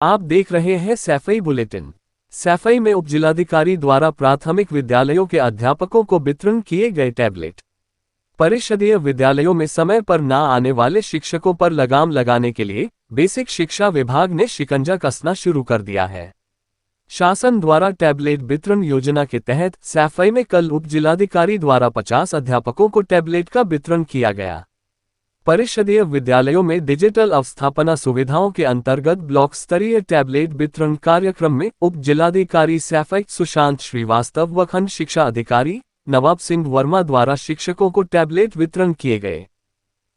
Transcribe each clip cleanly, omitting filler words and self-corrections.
आप देख रहे हैं सैफई बुलेटिन। सैफई में उपजिलाधिकारी द्वारा प्राथमिक विद्यालयों के अध्यापकों को वितरण किए गए टैबलेट। परिषदीय विद्यालयों में समय पर न आने वाले शिक्षकों पर लगाम लगाने के लिए बेसिक शिक्षा विभाग ने शिकंजा कसना शुरू कर दिया है। शासन द्वारा टैबलेट वितरण योजना के तहत सैफई में कल उपजिलाधिकारी द्वारा 50 अध्यापकों को टैबलेट का वितरण किया गया। परिषदीय विद्यालयों में डिजिटल अवस्थापना सुविधाओं के अंतर्गत ब्लॉक स्तरीय टैबलेट वितरण कार्यक्रम में उप जिलाधिकारी सैफई सुशांत श्रीवास्तव व खंड शिक्षा अधिकारी नवाब सिंह वर्मा द्वारा शिक्षकों को टैबलेट वितरण किए गए।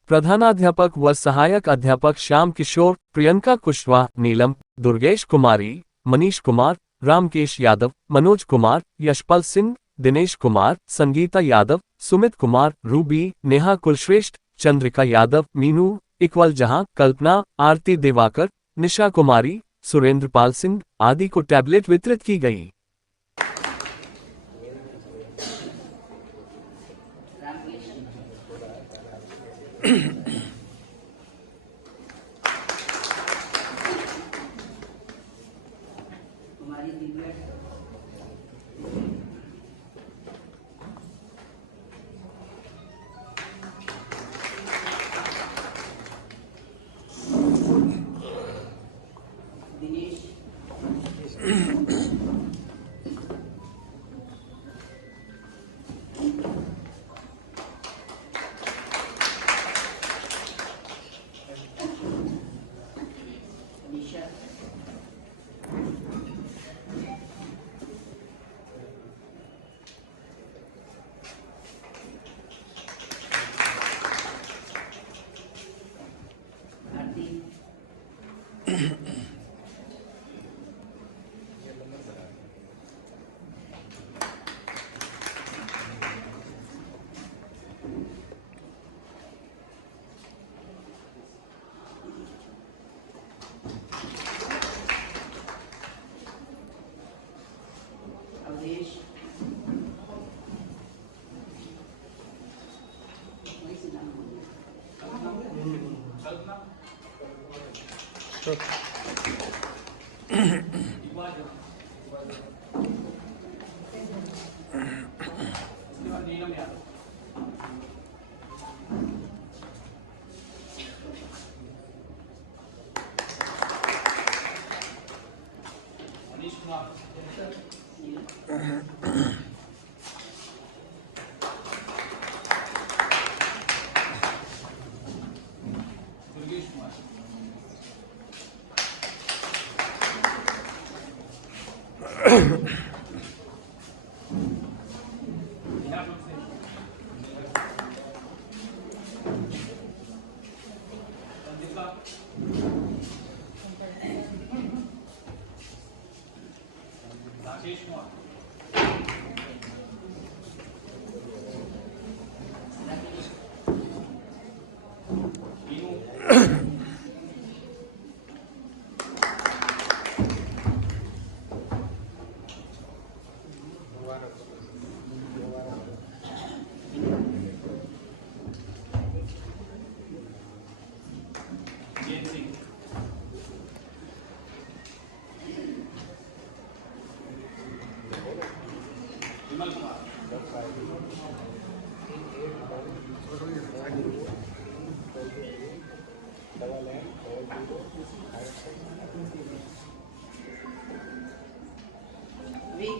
प्रधानाध्यापक व सहायक अध्यापक श्याम किशोर, प्रियंका कुशवाहा, नीलम, दुर्गेश कुमारी, मनीष कुमार, रामकेश यादव, मनोज कुमार, यशपाल सिंह, दिनेश कुमार, संगीता यादव, सुमित कुमार, रूबी, नेहा कुलश्रेष्ठ, चंद्रिका यादव, मीनू, इकबाल जहां, कल्पना, आरती दिवाकर, निशा कुमारी, सुरेंद्रपाल सिंह आदि को टैबलेट वितरित की गई।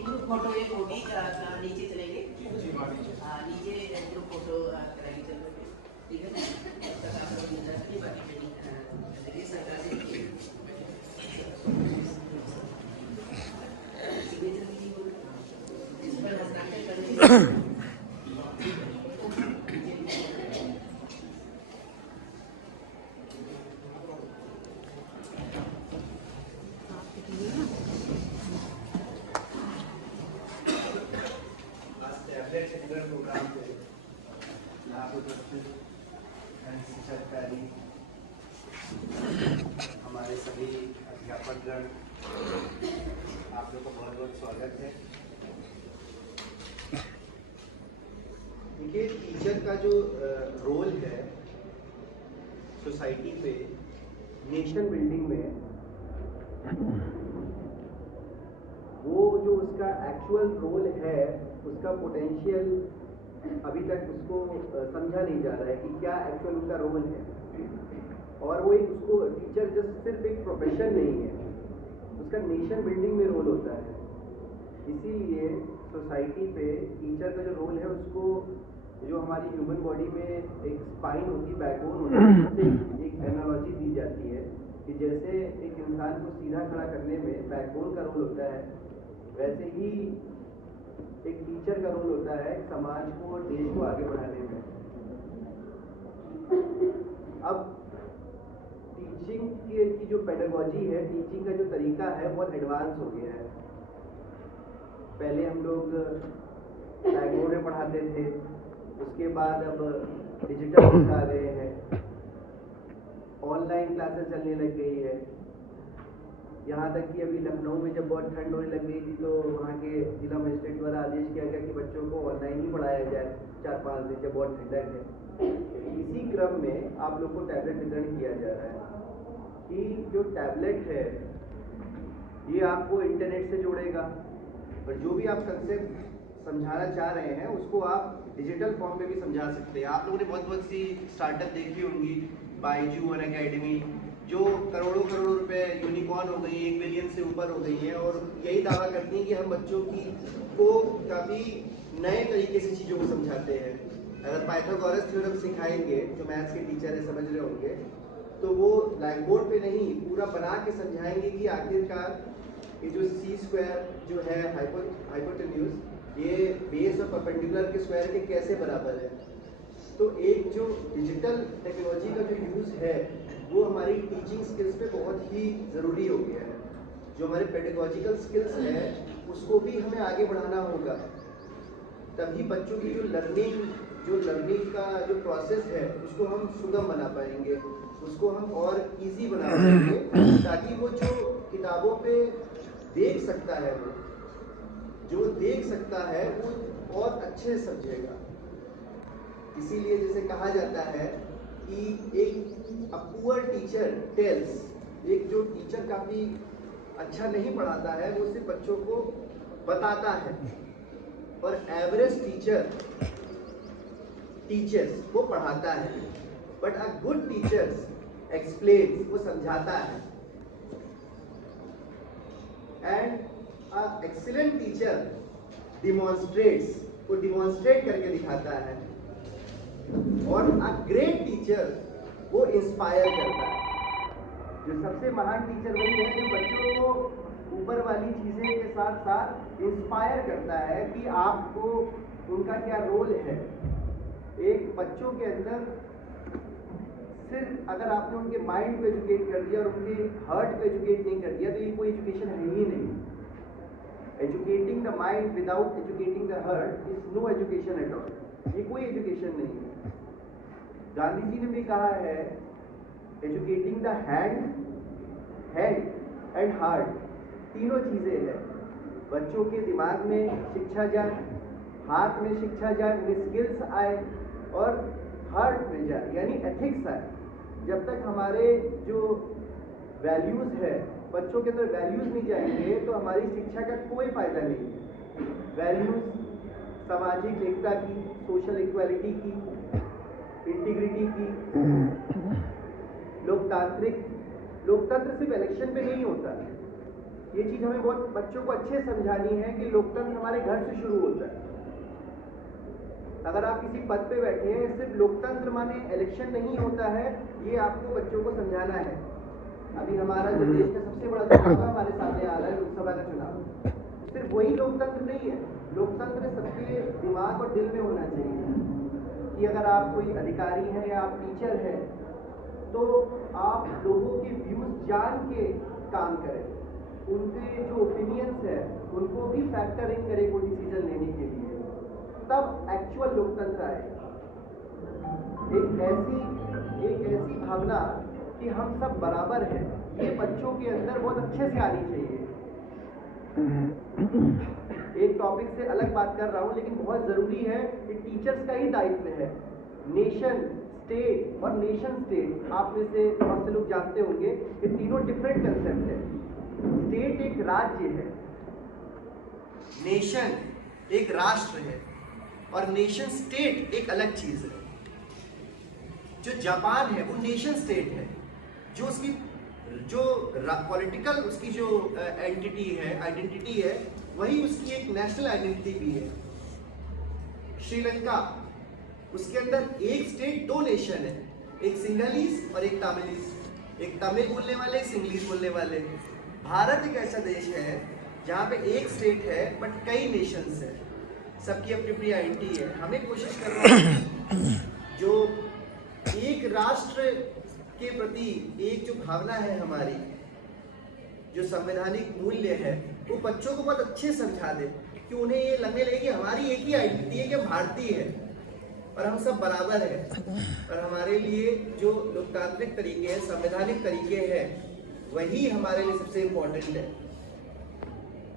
ग्रुप फोटो एक होगी, नीचे चलेंगे। हाँ, नीचे ग्रुप फोटो कराएंगे, चलो ठीक है ना। आप लोग बाकी देखिए सरकार से इस पर हस्ताक्षर करेंगे। प्रोग्राम पे यहाँ पे उपस्थित शिक्षा अधिकारी, हमारे सभी अध्यापकगण, आप लोग का बहुत बहुत स्वागत है। देखिए, टीचर का जो रोल है सोसाइटी पे, नेशन बिल्डिंग में, वो जो उसका एक्चुअल रोल है, उसका पोटेंशियल अभी तक उसको समझा नहीं जा रहा है कि क्या एक्चुअल उसका रोल है। और वो एक उसको टीचर जस्ट सिर्फ एक प्रोफेशन नहीं है, उसका नेशन बिल्डिंग में रोल होता है। इसीलिए सोसाइटी पे टीचर का जो रोल है, उसको जो हमारी ह्यूमन बॉडी में एक स्पाइन होती है, बैकबोन होती है, उससे एक एनालॉजी दी जाती है कि जैसे एक इंसान को सीधा खड़ा करने में बैकबोन का रोल होता है, वैसे ही एक टीचर का रोल होता है समाज को, देश को आगे बढ़ाने में। अब टीचिंग की जो पेडागोजी है, टीचिंग का जो तरीका है, बहुत एडवांस हो गया है। पहले हम लोग ब्लैक बोर्ड में पढ़ाते थे, उसके बाद अब डिजिटल आ गए हैं, ऑनलाइन क्लासेस चलने लग गई है। यहाँ तक कि अभी लखनऊ में जब बहुत ठंड होने लग गई थी, तो वहाँ के जिला मजिस्ट्रेट द्वारा आदेश किया गया कि बच्चों को ऑनलाइन ही पढ़ाया जाए 4-5 दिन, जब बहुत ठंडक है। इसी क्रम में आप लोग को टैबलेट वितरण किया जा रहा है कि जो टैबलेट है ये आपको इंटरनेट से जोड़ेगा, और जो भी आप कंसेप्ट समझाना चाह रहे हैं उसको आप डिजिटल फॉर्म में भी समझा सकते हैं। आप लोगों ने बहुत बहुत सी स्टार्टअप देखी होंगी, बायजू और एकेडमी, जो करोड़ों करोड़ों रुपए यूनिकॉर्न हो गई, 1 बिलियन से ऊपर हो गई है, और यही दावा करती हैं कि हम बच्चों को काफ़ी नए तरीके से चीज़ों को समझाते हैं। अगर पाइथागोरस थ्योरम सिखाएंगे, जो मैथ्स के टीचर है समझ रहे होंगे, तो वो ब्लैक बोर्ड पे नहीं, पूरा बना के समझाएंगे कि आखिरकार ये जो c² जो है हाइपोटेन्यूज, ये बेस और परपेंडिकुलर के स्क्वायर के कैसे बराबर है। तो एक जो डिजिटल टेक्नोलॉजी का जो यूज़ है, वो हमारी टीचिंग स्किल्स पे बहुत ही ज़रूरी हो गया है। जो हमारे पेडागोजिकल स्किल्स है, उसको भी हमें आगे बढ़ाना होगा, तभी बच्चों की जो लर्निंग का जो प्रोसेस है, उसको हम सुगम बना पाएंगे, उसको हम और इजी बना पाएंगे, ताकि वो जो किताबों पे देख सकता है, वो जो देख सकता है वो और अच्छे से समझेगा। इसीलिए जैसे कहा जाता है कि एक पुअर टीचर टेल्स, एक जो टीचर काफ़ी अच्छा नहीं पढ़ाता है, वो सिर्फ बच्चों को बताता है, और एवरेज टीचर्स वो पढ़ाता है, but a good teachers explain, वो समझाता है, and a excellent teacher demonstrates, वो डिमॉन्स्ट्रेट करके दिखाता है, और अ ग्रेट टीचर वो इंस्पायर करता है। जो सबसे महान टीचर वही है जो बच्चों को ऊपर वाली चीज़ें के साथ साथ इंस्पायर करता है कि आपको उनका क्या रोल है। एक बच्चों के अंदर सिर्फ अगर आपने उनके माइंड को एजुकेट कर दिया और उनके हार्ट को एजुकेट नहीं कर दिया, तो ये कोई एजुकेशन है ही नहीं। Educating the mind without educating the heart is no education at all, ये कोई एजुकेशन नहीं है। गांधी जी ने भी कहा है, educating the hand and heart, तीनों चीज़ें हैं। बच्चों के दिमाग में शिक्षा जाए, हाथ में शिक्षा जाए, उन्हें स्किल्स आए, और हार्ट में जाए, यानी एथिक्स आए। जब तक हमारे जो वैल्यूज़ है, बच्चों के अंदर वैल्यूज़ नहीं जाएंगे, तो हमारी शिक्षा का कोई फ़ायदा नहीं है। वैल्यूज़ सामाजिक एकता की, सोशल इक्वालिटी की, इंटीग्रिटी की, लोकतंत्र सिर्फ इलेक्शन पे नहीं होता। ये चीज़ हमें बहुत बच्चों को अच्छे समझानी है कि लोकतंत्र हमारे घर से शुरू होता है। अगर आप किसी पद पे बैठे हैं, सिर्फ लोकतंत्र माने इलेक्शन नहीं होता है, ये आपको बच्चों को समझाना है। अभी हमारा जो देश का सबसे बड़ा चुनाव हमारे सामने आ रहा है, लोकसभा का चुनाव, सिर्फ वही लोकतंत्र नहीं है। लोकतंत्र सबके दिमाग और दिल में होना चाहिए कि अगर आप कोई अधिकारी हैं या आप टीचर हैं, तो आप लोगों के व्यूज जान के काम करें, उनके जो ओपिनियंस है उनको भी फैक्टर इन करें कोई डिसीजन लेने के लिए, तब एक्चुअल लोकतंत्र आए। एक ऐसी भावना कि हम सब बराबर हैं, ये बच्चों के अंदर बहुत अच्छे से आनी चाहिए। एक टॉपिक से अलग बात कर रहा हूँ, लेकिन बहुत ज़रूरी है कि टीचर्स का ही दायित्व है। नेशन स्टेट और नेशन स्टेट, आप में से बहुत से लोग जानते होंगे, ये तीनों डिफरेंट कंसेप्ट है। एक राज्य है, नेशन एक राष्ट्र है, और नेशन स्टेट एक अलग चीज है। जो जापान है वो नेशन स्टेट है, जो उसकी जो पॉलिटिकल उसकी जो एंटिटी है, आइडेंटिटी है, वही उसकी एक नेशनल आइडेंटिटी भी है। श्रीलंका, उसके अंदर एक स्टेट दो नेशन है, एक सिंगलीज और एक तमिलीज, एक तमिल बोलने वाले, एक सिंगलीज बोलने वाले। भारत एक ऐसा देश है जहाँ पे एक स्टेट है बट कई नेशंस है, सबकी अपनी अपनी आइडेंटिटी है। हमें कोशिश करना है जो एक राष्ट्र के प्रति एक जो भावना है हमारी, जो संवैधानिक मूल्य है, वो बच्चों को बहुत अच्छे समझा दे कि उन्हें ये लगने लगे कि हमारी एक ही आइडेंटिटी है कि हम भारतीय है और हम सब बराबर है, और हमारे लिए जो लोकतांत्रिक तरीके हैं, संवैधानिक तरीके हैं, वही हमारे लिए सबसे इम्पोर्टेंट है।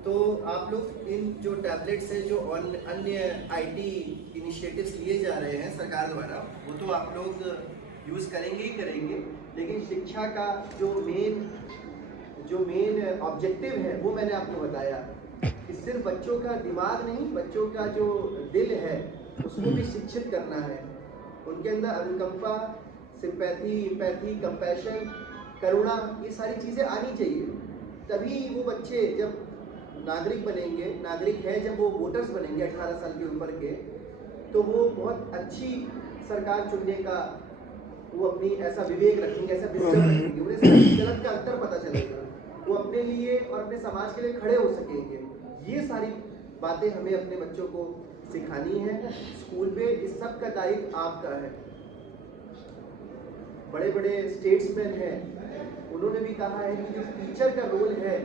तो आप लोग इन जो टैबलेट्स है, जो अन्य IT इनिशिएटिव्स लिए जा रहे हैं सरकार द्वारा, वो तो आप लोग यूज़ करेंगे ही करेंगे, लेकिन शिक्षा का जो मेन ऑब्जेक्टिव है वो मैंने आपको बताया कि सिर्फ बच्चों का दिमाग नहीं, बच्चों का जो दिल है उसको भी शिक्षित करना है। उनके अंदर अनुकंपा, सिंपैथी, एम्पैथी, कंपैशन, करुणा, ये सारी चीज़ें आनी चाहिए। तभी वो बच्चे जब नागरिक बनेंगे, नागरिक है जब वो वोटर्स बनेंगे 18 साल के ऊपर के, तो वो बहुत अच्छी सरकार चुनने का वो अपनी ऐसा विवेक रखेंगे, ऐसा विजन रखेंगे, उन्हें सही गलत का अंतर पता चलेगा, वो अपने लिए और अपने समाज के लिए खड़े हो सकेंगे। ये सारी बातें हमें अपने बच्चों को सिखानी है स्कूल में। इस सब का दायित्व आपका है। बड़े बड़े स्टेट्समैन हैं, उन्होंने भी कहा है कि जो टीचर का रोल है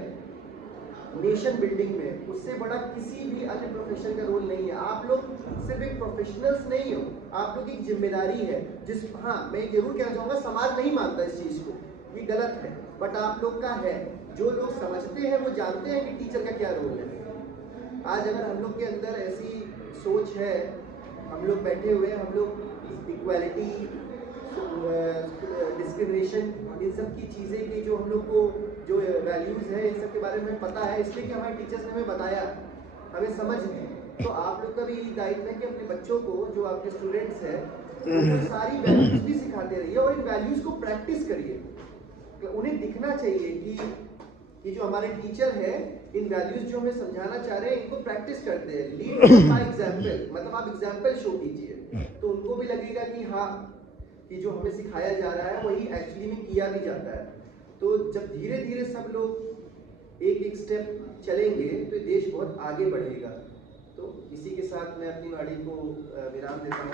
नेशन बिल्डिंग में, उससे बड़ा किसी भी अन्य प्रोफेशन का रोल नहीं है। आप लोग सिर्फ एक प्रोफेशनल्स नहीं हो, आप लोग एक जिम्मेदारी है। हाँ, मैं जरूर कहना चाहूँगा, समाज नहीं मानता इस चीज़ को, ये गलत है, बट आप लोग का है। जो लोग समझते हैं वो जानते हैं कि टीचर का क्या रोल है। आज अगर हम लोग के अंदर ऐसी सोच है, हम लोग बैठे हुए हैं, हम लोग इक्वालिटी, डिस्क्रिमिनेशन, इन सब की चीज़ें की जो हम लोग को जो वैल्यूज़ है, इन सब के बारे में पता है, इसलिए कि हमारे टीचर्स ने हमें बताया, हमें समझ है। तो आप लोग का भी दायित्व है कि अपने बच्चों को, जो आपके स्टूडेंट्स हैं, उनको सारी वैल्यूज़ भी सिखाते रहिए और इन वैल्यूज़ को प्रैक्टिस करिए। उन्हें दिखना चाहिए कि जो हमारे टीचर है, इन वैल्यूज़ जो हमें समझाना चाह रहे हैं, इनको प्रैक्टिस करते हैं। लीड बाय एग्जाम्पल, मतलब आप एग्जाम्पल शो कीजिए, तो उनको भी लगेगा कि हाँ, कि जो हमें सिखाया जा रहा है वही एक्चुअली में किया भी जाता है। तो जब धीरे धीरे सब लोग एक एक स्टेप चलेंगे तो देश बहुत आगे बढ़ेगा। तो इसी के साथ मैं अपनी वाणी को विराम देता हूँ।